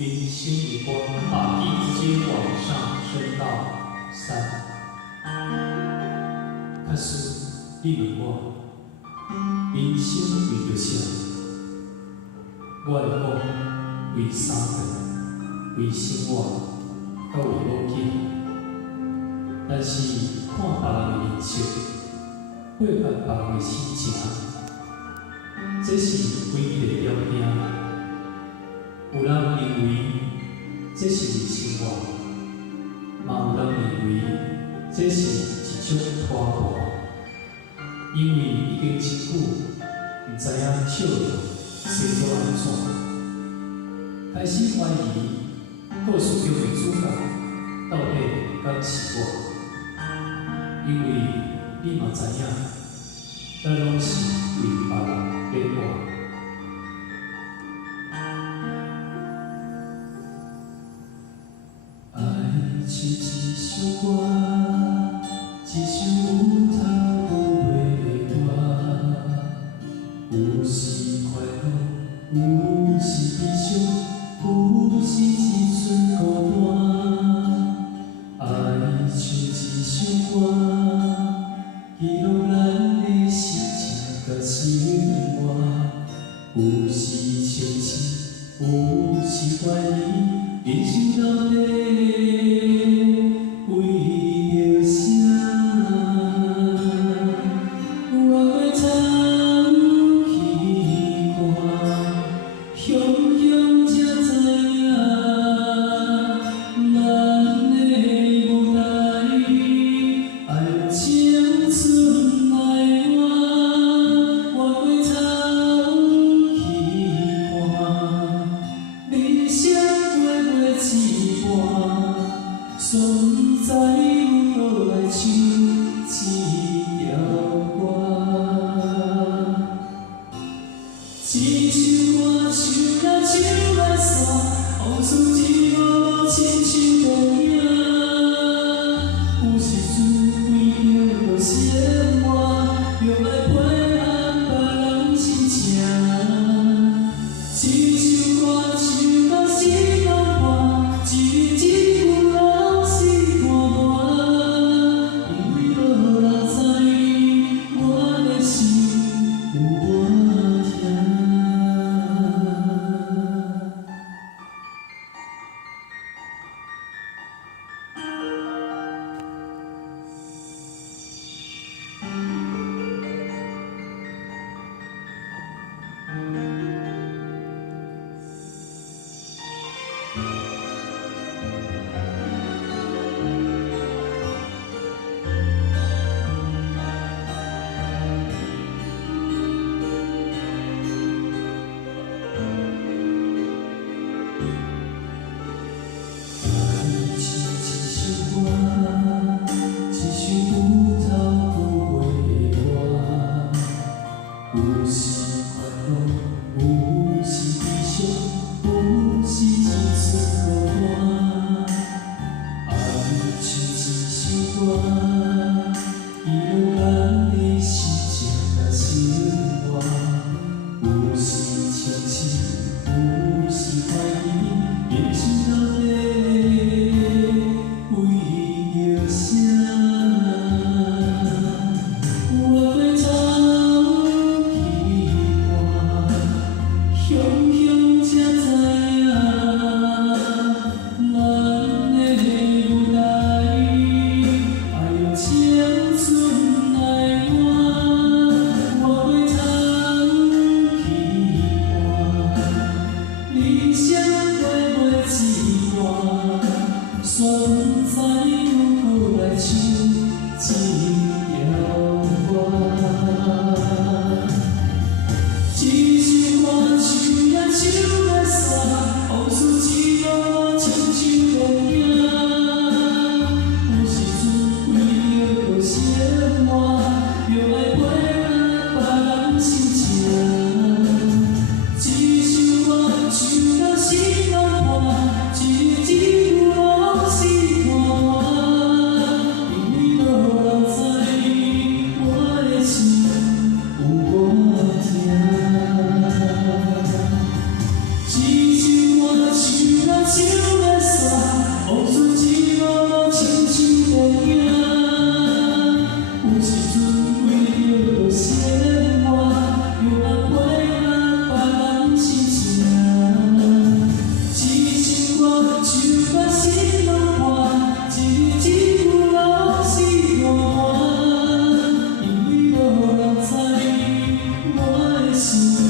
冰心的光把笛子间往上升到3。假使你问我，人生为着啥？我会讲为3个，为生活，甲为某囝。但是看别人的人设，过别人的心情，这是唯一的标签。有人认为这是为生活，嘛有人认为这是一种拖磨，因为已经真久，唔知影笑生做安怎，开始怀疑故事中的主角到底敢是我，因为你嘛知影，咱拢是为别人变活。是一首歌，一首有头无尾的歌，有时快乐，有时悲伤，有时只剩孤单。爱像一首歌，记录咱的心情甲生活，有时相思，有时怀疑，人生到底。一首歌唱呀唱呀散，往事一幕幕亲像电影。有时阵为着生活，又来配合别人心情。一首歌唱到心肝肝，一字一句老是断断，因为无人知我的心有我疼。一首歌唱呀心。